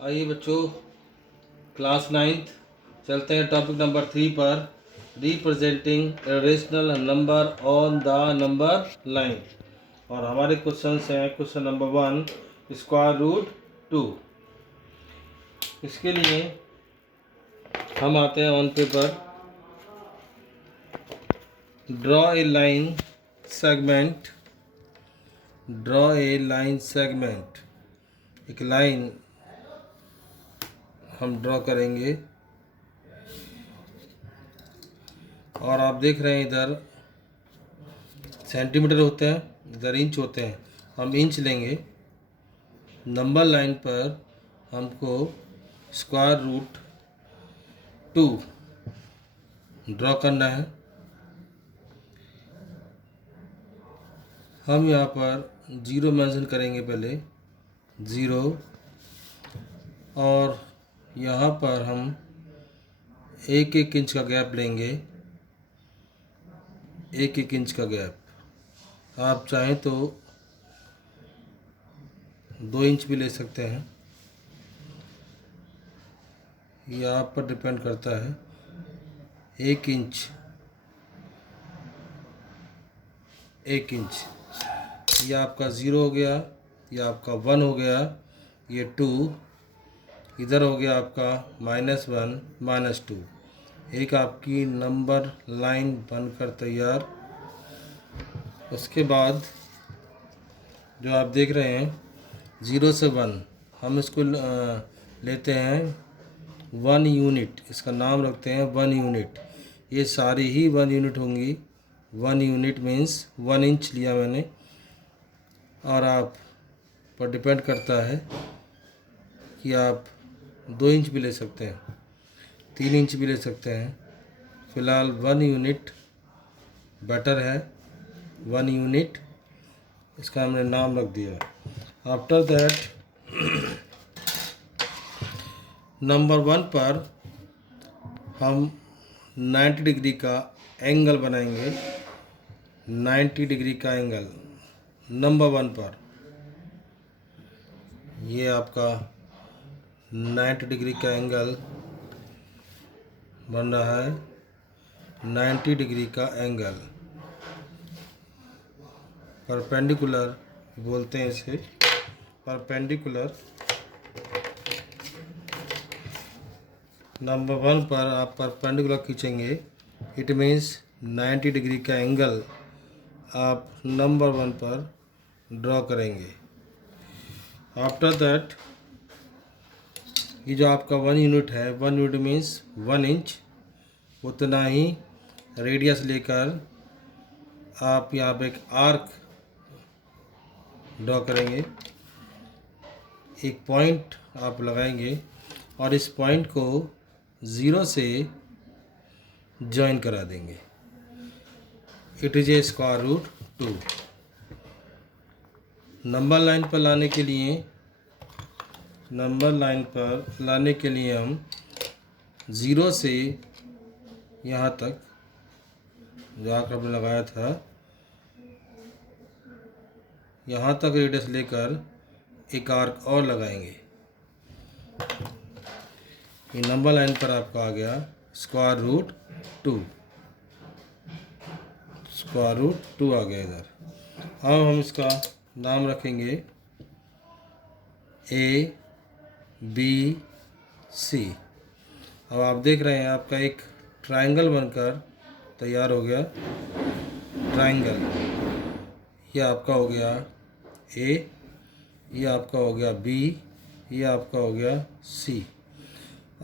आइए बच्चों, class 9th चलते हैं टॉपिक नंबर 3 पर, representing rational number on the number line. और हमारे क्वेश्चंस हैं क्वेश्चन नंबर 1 स्क्वायर रूट 2। इसके लिए हम आते हैं on paper. Draw a line segment, draw a line segment. एक लाइन हम ड्रॉ करेंगे और आप देख रहे हैं इधर सेंटीमीटर होते हैं, इधर इंच होते हैं। हम इंच लेंगे। नंबर लाइन पर हमको स्क्वायर रूट 2 ड्रॉ करना है। हम यहाँ पर 0 मेंशन करेंगे पहले, 0, और यहाँ पर हम 1-1 इंच का गैप लेंगे, 1-1 इंच का गैप। आप चाहें तो 2 इंच भी ले सकते हैं, ये आप पर डिपेंड करता है। 1 इंच, 1 इंच, ये आपका 0 हो गया, ये आपका 1 हो गया, ये 2, इधर हो गया आपका -1 -2। एक आपकी नंबर लाइन बनकर तैयार। उसके बाद जो आप देख रहे हैं 0 से 1, हम इसको लेते हैं 1 यूनिट, इसका नाम रखते हैं 1 यूनिट। ये सारी ही 1 यूनिट होंगी। 1 यूनिट मीन्स 1 इंच लिया मैंने। और आप पर डिपेंड करता है कि आप 2 इंच भी ले सकते हैं, 3 इंच भी ले सकते हैं। फ़िलहाल 1 यूनिट बेटर है, 1 यूनिट इसका हमने नाम रख दिया। आफ्टर दैट नंबर 1 पर हम 90 डिग्री का एंगल बनाएंगे। 90 डिग्री का एंगल नंबर 1 पर, ये आपका 90 डिग्री का एंगल बन रहा है। 90 डिग्री का एंगल परपेंडिकुलर बोलते हैं इसे, परपेंडिकुलर। नंबर 1 पर आप परपेंडिकुलर खींचेंगे, इट मीन्स 90 डिग्री का एंगल आप नंबर 1 पर ड्रॉ करेंगे। आफ्टर दैट ये जो आपका 1 यूनिट है, 1 यूनिट मीन्स 1 इंच, उतना ही रेडियस लेकर आप यहाँ पे एक आर्क ड्रॉ करेंगे। एक पॉइंट आप लगाएंगे और इस पॉइंट को 0 से जॉइन करा देंगे। It is a square root 2। Number line पर लाने के लिए, नंबर लाइन पर लाने के लिए हम 0 से यहाँ तक जो आर्क हमने लगाया था, यहाँ तक रेडियस लेकर एक आर्क और लगाएंगे। ये नंबर लाइन पर आपका आ गया स्क्वायर रूट 2, स्क्वायर रूट 2 आ गया इधर। अब हम इसका नाम रखेंगे ABC। अब आप देख रहे हैं आपका एक ट्रायंगल बनकर तैयार हो गया। ट्रायंगल, ये आपका हो गया A, ये आपका हो गया B, ये आपका हो गया C,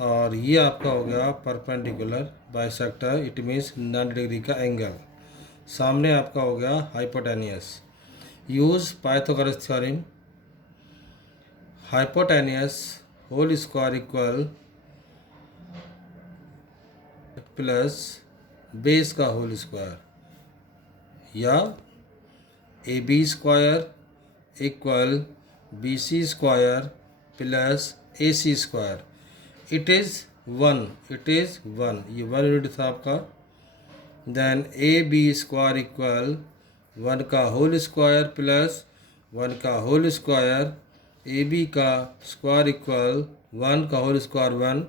और ये आपका हो गया perpendicular bisector, it means 90 degree का एंगल। सामने आपका हो गया hypotenuse. Use Pythagoras theorem. Hypotenuse whole square equal plus base का होल स्क्वायर, या AB square equal BC square plus AC square. It is 1, it is 1, ये 1 यूनिट था आपका। देन AB स्क्वायर इक्वल 1 का होल स्क्वायर प्लस 1 का whole square A B का square equal 1 का whole square 1,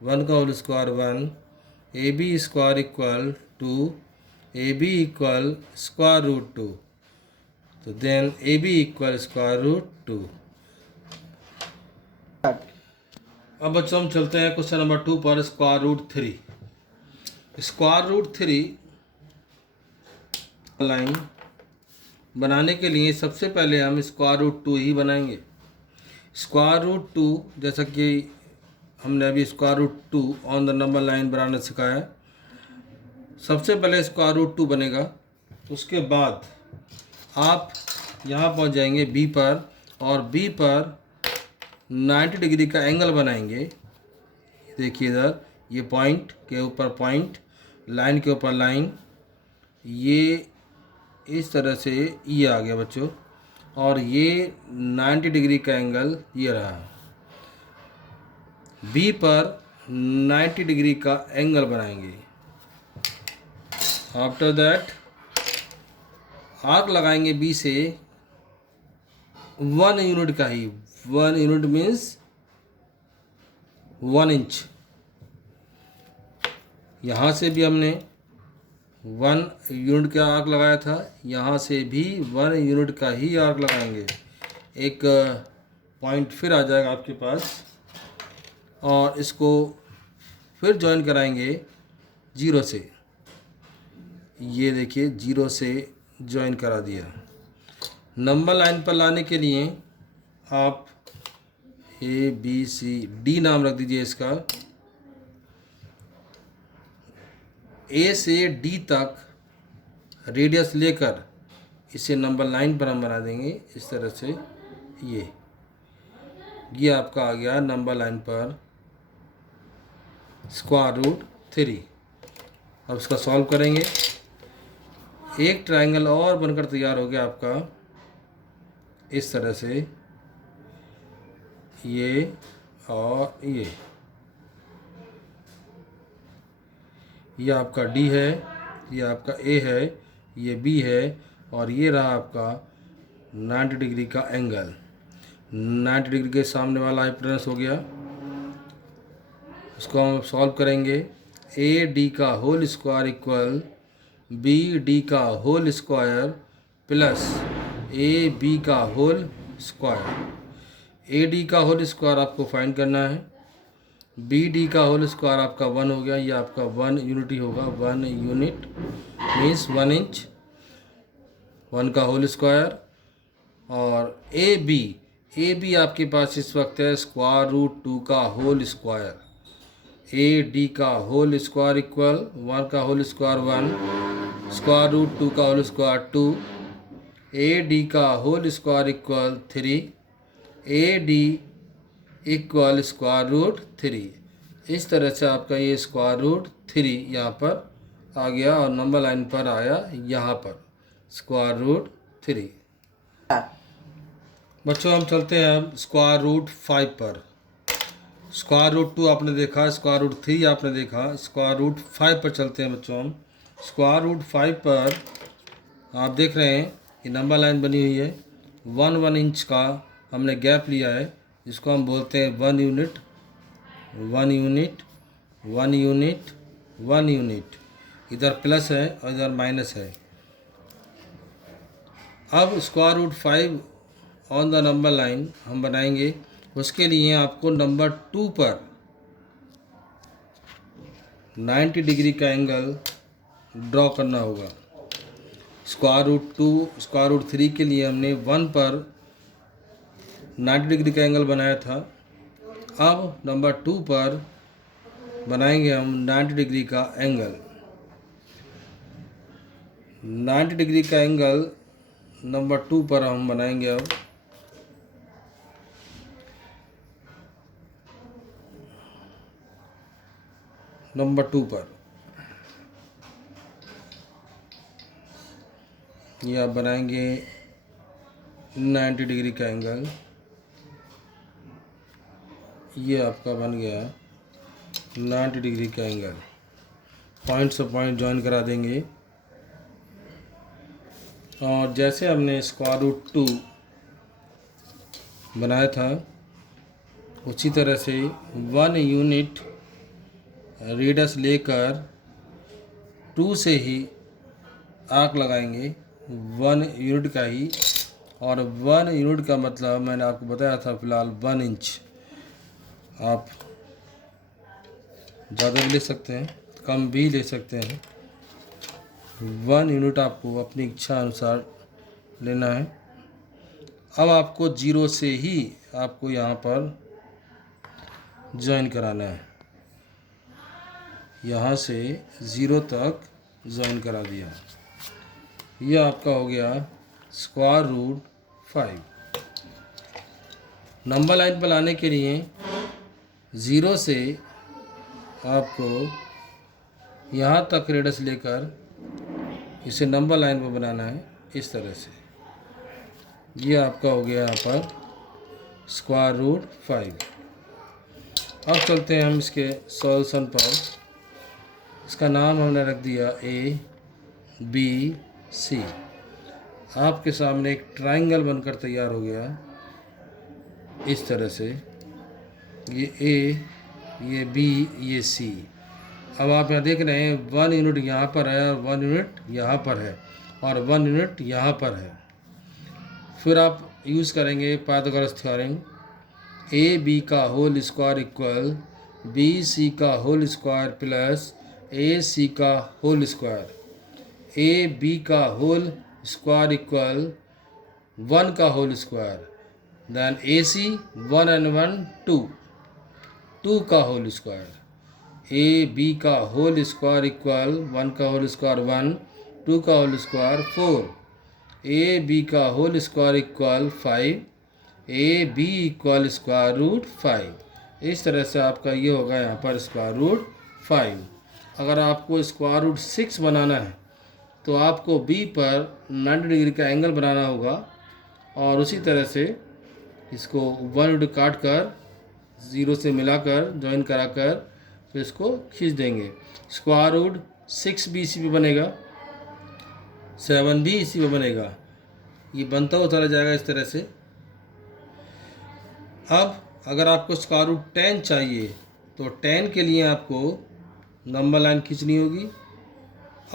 1 का whole square 1, A B square equal 2, A B equal square root 2, तो then A B equal square root 2। अब बच्चों हम चलते हैं क्वेश्चन नंबर 2 पर, स्क्वायर रूट 3। स्क्वायर रूट 3 लाइन बनाने के लिए सबसे पहले हम स्क्वायर रूट 2 ही बनाएंगे। स्क्वायर रूट 2 जैसा कि हमने अभी square root 2 on the number line बनाना सिखाया। सबसे पहले स्क्वायर रूट 2 बनेगा, उसके बाद आप यहाँ पहुँच जाएंगे बी पर, और बी पर 90 डिग्री का एंगल बनाएंगे। देखिए इधर ये पॉइंट के ऊपर पॉइंट, लाइन के ऊपर लाइन, ये इस तरह से ये आ गया बच्चों, और ये 90 डिग्री का एंगल ये रहा। बी पर 90 डिग्री का एंगल बनाएंगे। आफ्टर दैट आर्क लगाएंगे बी से 1 यूनिट का ही, 1 यूनिट मीन्स 1 इंच। यहाँ से भी हमने 1 यूनिट का आर्क लगाया था, यहाँ से भी 1 यूनिट का ही आर्क लगाएंगे। एक पॉइंट फिर आ जाएगा आपके पास, और इसको फिर ज्वाइन कराएंगे 0 से। ये देखिए 0 से ज्वाइन करा दिया। नंबर लाइन पर लाने के लिए आप ए बी सी डी नाम रख दीजिए इसका। ए से डी तक रेडियस लेकर इसे नंबर लाइन पर हम बना देंगे इस तरह से। ये आपका आ गया नंबर लाइन पर स्क्वायर रूट 3। अब इसका सॉल्व करेंगे। एक ट्रायंगल और बनकर तैयार हो गया आपका इस तरह से, ये और ये आपका डी है, ये आपका ए है, ये बी है, और ये रहा आपका 90 डिग्री का एंगल। 90 डिग्री के सामने वाला हाइपोटेनस हो गया। उसको हम सॉल्व करेंगे। ए डी का whole square equal B D का whole square plus A B का होल स्क्वायर। ए डी का होल स्क्वायर आपको फाइंड करना है, बी डी का होल स्क्वायर आपका 1 हो गया, ये आपका 1 यूनिट ही होगा। 1 यूनिट मीन्स 1 इंच, 1 का होल स्क्वायर। और ए बी आपके पास इस वक्त है स्क्वायर रूट 2 का होल स्क्वायर। ए डी का होल स्क्वायर इक्वल 1 का होल स्क्वायर 1, स्क्वायर रूट 2 का होल स्क्वायर 2, ए डी का whole square equal 3, A D equal square root 3। इस तरह से आपका ये स्क्वायर रूट 3 यहाँ पर आ गया, और नंबर लाइन पर आया यहाँ पर स्क्वायर रूट 3। बच्चों हम चलते हैं अब स्क्वायर रूट 5 पर। स्क्वायर रूट 2 आपने देखा, स्क्वायर रूट 3 आपने देखा, स्क्वायर रूट 5 पर चलते हैं बच्चों हम। स्क्वायर रूट 5 पर आप देख रहे हैं ये नंबर लाइन बनी हुई है। 1 इंच का हमने गैप लिया है, इसको हम बोलते हैं 1 यूनिट, 1 यूनिट, 1 यूनिट, 1 यूनिट। इधर प्लस है और इधर माइनस है। अब square root 5 on the number line हम बनाएंगे। उसके लिए आपको नंबर 2 पर 90 डिग्री का एंगल ड्रॉ करना होगा। स्क्वायर रूट 2, स्क्वायर रूट 3 के लिए हमने 1 पर 90 डिग्री का एंगल बनाया था। अब नंबर 2 पर बनाएंगे हम 90 डिग्री का एंगल। 90 डिग्री का एंगल नंबर 2 पर हम बनाएंगे। अब नंबर 2 पर ये आप बनाएंगे 90 डिग्री का एंगल। ये आपका बन गया 90 डिग्री का एंगल। पॉइंट से पॉइंट ज्वाइन करा देंगे। और जैसे हमने स्क्वायर रूट 2 बनाया था उसी तरह से 1 यूनिट रेडियस लेकर 2 से ही आर्क लगाएंगे 1 यूनिट का ही। और 1 यूनिट का मतलब मैंने आपको बताया था फिलहाल 1 इंच। आप ज़्यादा भी ले सकते हैं, कम भी ले सकते हैं। 1 यूनिट आपको अपनी इच्छा अनुसार लेना है। अब आपको 0 से ही आपको यहाँ पर ज्वाइन कराना है। यहाँ से 0 तक ज्वाइन करा दिया। यह आपका हो गया स्क्वायर रूट 5। नंबर लाइन पर लाने के लिए 0 से आपको यहाँ तक रेडियस लेकर इसे नंबर लाइन पर बनाना है इस तरह से। ये आपका हो गया यहाँ पर स्क्वायर रूट 5। अब चलते हैं हम इसके सॉल्यूशन पर। इसका नाम हमने रख दिया ABC। आपके सामने एक ट्रायंगल बनकर तैयार हो गया इस तरह से। ये A, ये B, ये C। अब आप यहाँ देख रहे हैं 1 यूनिट यहाँ पर है और 1 यूनिट यहाँ पर है और 1 यूनिट यहाँ पर है। फिर आप यूज़ करेंगे पाइथागोरस थ्योरम। AB का होल स्क्वायर इक्वल BC का होल स्क्वायर प्लस AC का होल स्क्वायर। AB का होल स्क्वायर इक्वल 1 का whole square. Then AC 1 and 1 2 का होल स्क्वायर। AB का होल स्क्वायर इक्वल 1 का होल स्क्वायर 1, 2 का होल स्क्वायर 4। AB का whole square equal 5, AB equal square root 5। इस तरह से आपका ये होगा यहाँ पर स्क्वायर रूट 5। अगर आपको स्क्वायर रूट 6 बनाना है तो आपको B पर 90 डिग्री का एंगल बनाना होगा और उसी तरह से इसको 1 यूनिट काट कर 0 से मिलाकर ज्वाइन कराकर फिर इसको खींच देंगे। स्क्वायर रूट 6 भी इसी पे बनेगा, 7 भी इसी पे बनेगा। ये बनता हुआ चला जाएगा इस तरह से। अब अगर आपको स्क्वायर रूट 10 चाहिए तो 10 के लिए आपको नंबर लाइन खींचनी होगी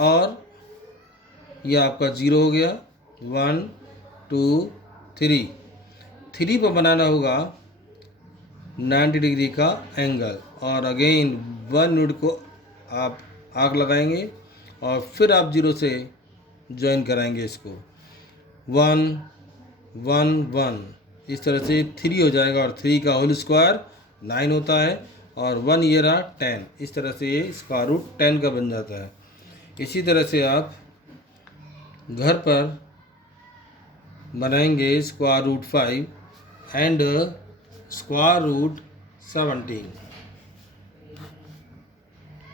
और यह आपका 0 हो गया। 1 2 3 पर बनाना होगा 90 डिग्री का एंगल और अगेन 1 यूनिट को आप आर्क लगाएंगे और फिर आप 0 से ज्वाइन कराएंगे इसको। 1 1 1 इस तरह से 3 हो जाएगा और 3 का होल स्क्वायर 9 होता है और 1 ये रहा 10। इस तरह से ये स्क्वायर रूट 10 का बन जाता है। इसी तरह से आप घर पर बनाएंगे square root 5 and square root 17।